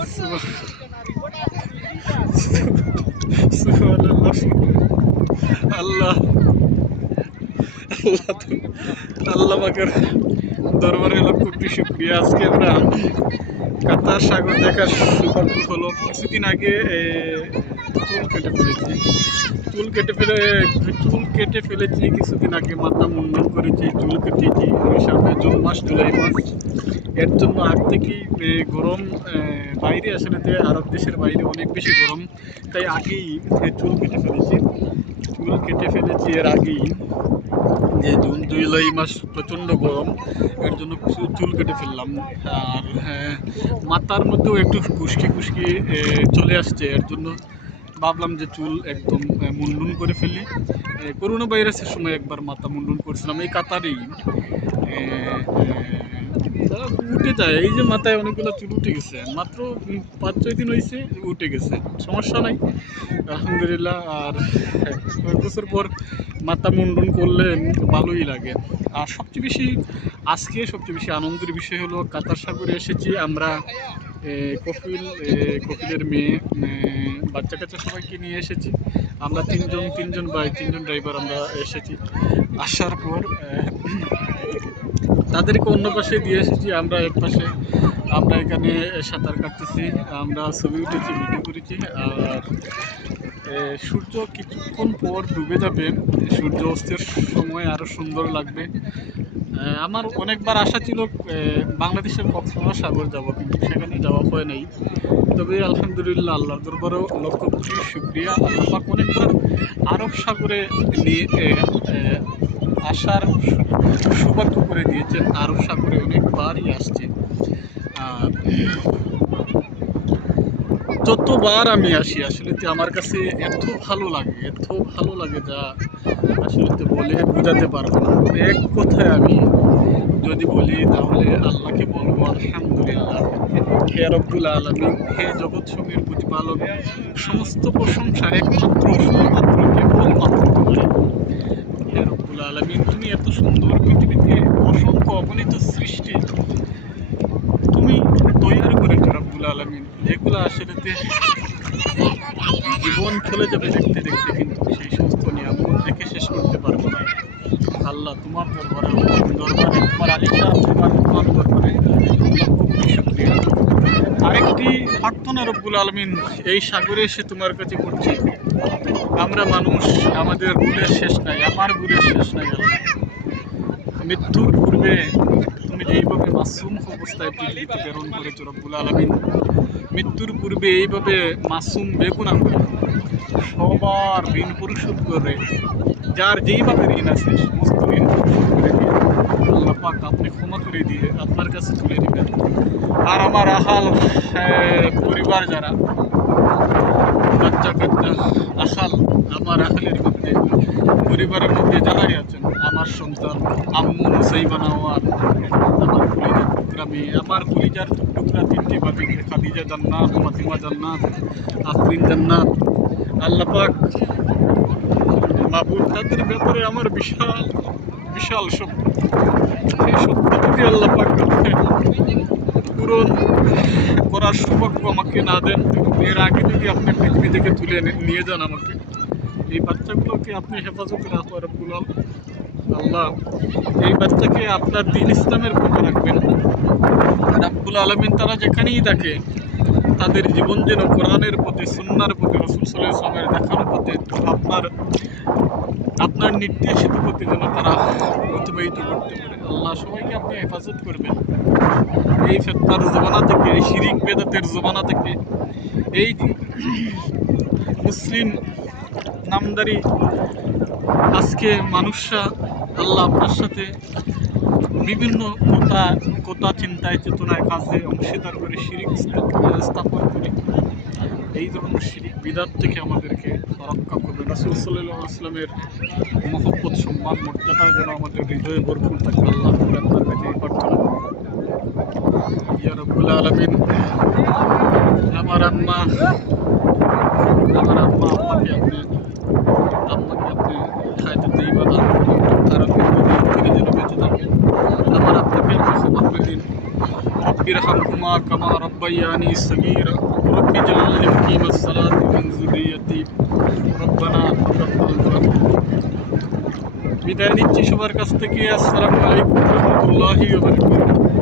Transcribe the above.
আল্লাহ আল্লাহ আল্লাহ পাকের দরবারে লক্ষ কোটি শুকরিয়া। আজকে আমরা কাতার সাগর দেখার সৌভাগ্য হলো। কিছুদিন আগে চুল কেটে ফেলেছি চুল কেটে ফেলেছি কিছুদিন আগে মাথা মুন্ডন করেছি, চুল কেটেছি। সামনে জুন মাস, জুলাই মাস, এর জন্য আগ থেকেই গরম। বাইরে আসলে আরব দেশের বাইরে অনেক বেশি গরম, তাই আগেই চুল কেটে ফেলেছি এর আগেই, যে জুন জুলাই মাস প্রচণ্ড গরম, এর জন্য চুল কেটে ফেললাম। আর মাথার মধ্যেও একটু খুশকি চলে আসছে, এর জন্য ভাবলাম যে চুল একদম মুন্ডন করে ফেলি। করোনা ভাইরাসের সময় একবার মাথা মুন্ডন করছিলাম এই কাতারেই। উঠে যায়, এই যে মাথায় অনেকগুলো চুল উঠে গেছে, মাত্র 5-6 দিন হয়েছে, উঠে গেছে, সমস্যা নাই আলহামদুলিল্লাহ। আর কয়েক বছর পর মাথা মুন্ডন করলে ভালোই লাগে। আর সবচেয়ে বেশি আনন্দের বিষয় হলো কাতার সাগরে এসেছি আমরা। কপিলের মেয়ে, বাচ্চা কাচ্চা সবাইকে নিয়ে এসেছি আমরা। তিনজন ড্রাইভার আমরা এসেছি। আসার পর তাদেরকে অন্য পাশে দিয়ে এসেছি, আমরা এক পাশে। আমরা এখানে সাঁতার কাটতেছি, আমরা ছবি উঠেছি, ভিডিও করেছি। আর সূর্য কিছুক্ষণ পর ডুবে যাবে, সূর্য অস্তের সময় আরও সুন্দর লাগবে। আমার অনেকবার আশা ছিল বাংলাদেশের কক্সবাজার সাগর যাব, কিন্তু সেখানে যাওয়া হয় নাই। তবে আলহামদুলিল্লাহ আল্লাহর দরবারেও লক্ষ কোটি শুকরিয়া। আল্লাহ পাক অনেকবার আরব সাগরে নিয়ে আসার সৌভাগ্য করে দিয়েছেন। আরব সাগরে অনেকবারই আসছে। আর যতবার আমি আসি আসলে আমার কাছে এত ভালো লাগে যা আসলে বলে বোঝাতে পারবো না। এক কথায় আমি যদি বলি তাহলে আল্লাহকে বলবো আলহামদুলিল্লাহ, হে রব্বুল আলামিন, হে জগৎ সমূহের প্রতিপালক, সমস্ত প্রশংসা শুধুমাত্র কেবলমাত্র তোমার। হে রব্বুল আলামিন, তুমি এত সুন্দর, পৃথিবীতে অসংখ্য অগণিত সৃষ্টি তুমি তৈরি করেছো রব্বুল আলামিন, যেগুলো আসলে জীবন চলে যাবে দেখতে দেখতে, কিন্তু সেই সমস্ত নিয়ামত দেখে শেষ করতে পারবো না। আল্লাহ তোমার দরবারে তোমার আলিশান তোমার দরবারে লক্ষ কোটি শুকরিয়া। আরেকটি প্রার্থনা রব্বুল আলামিন, এই সাগরে এসে তোমার কাছে করছি। আমরা মানুষ, আমাদের ভুলের শেষ নাই, আমার ভুলের শেষ নাই। আল্লাহ, মৃত্যুর পূর্বে তুমি যেইভাবে মাসুম অবস্থায় পৃথিবীতে প্রেরণ করেছো রব্বুল আলামিন, মৃত্যুর পূর্বে এইভাবে মাসুম বেগুনাহ করে সবার ঋণ পরিশোধ করে, যার যেইভাবে ঋণ আছে সমস্ত ঋণ পরিশোধ করে দিয়ে আল্লাহ পাক আপনি ক্ষমা করে দিয়ে আপনার কাছে তুলে দেবেন। আর আমার আহাল পরিবার, যারা বাচ্চা কাচ্চা আহাল, আমার আহালের মধ্যে, পরিবারের মধ্যে যারাই আছেন, আমার সন্তান আম্মু মুসাইবা নওয়ার, আমার কলিজার টুকরা মেয়ে, আমার কলিজার টুকরা 3টি বাবি, খাদিজা জান্নাত, ফাতিমা জান্নাত, আফরিন জান্নাত, আল্লাহ পাক মাহবুব, তাদের ব্যাপারে আমার বিশাল সত্য। সেই সত্য যদি আল্লাহ পাক পূরণ করার সৌভাগ্য আমাকে না দেন, এর আগে যদি আপনি পৃথিবী থেকে তুলে নিয়ে যান আমাকে, এই বাচ্চাগুলোকে আপনি হেফাজতে রাখো রব্বুল আল্লাহ। এই বাচ্চাকে আপনার দ্বীন ইসলামের পথে রাখবেন রব্বুল আলামিন। তারা যেখানেই থাকে তাদের জীবন যেন কোরআনের পথে, সুন্নাহর পথে, রাসূল সাল্লাল্লাহু আলাইহি ওয়াসাল্লামের দেখানো পথে, আপনার নির্দেশিত পথে যেন তারা অতিবাহিত করতে পারে। আল্লাহ, সবাইকে আপনি হেফাজত করবেন এই ফিতনার জমানা থেকে, এই শিরিক বেদাতের জমানা থেকে, এই মুসলিম নামদারি আজকে মানুষরা আল্লাহ আপনার সাথে বিভিন্ন কথা চিন্তায়, চেতনায়, কাজে অংশীদার করে শিরিক স্থাপন করে, এই ধরনের শিরিক বিদাত থেকে আমাদেরকে রক্ষা করবে। রাসূল সাল্লাল্লাহু আলাইহি ওয়াসাল্লামের মহব্বত, সম্মান, মর্যাদা যেন আমাদের হৃদয়ে ভরপুর থাকে। আল্লাহ আপনার কাছে এই প্রার্থনা, ইয়া রাব্বুল আলামিন। আমার আম্মা আম্মাকে আপনি খাইতে দিইবা না, কারণ তিনি যেন বেঁচে থাকে। আমার আপনাকে ক্ষমা করে দিন। ইরহামহুমা কামা রাব্বায়ানি সগীরা রব্বি জাআলনি মুকিমাস সালাতি মিন যুররিয়্যাতি রব্বানা তাকাব্বাল দুআ। বিদায় নিচ্ছি সবার কাছ থেকে। আসসালামু আলাইকুম ওয়া রাহমাতুল্লাহি ওয়া বারাকাতুহু।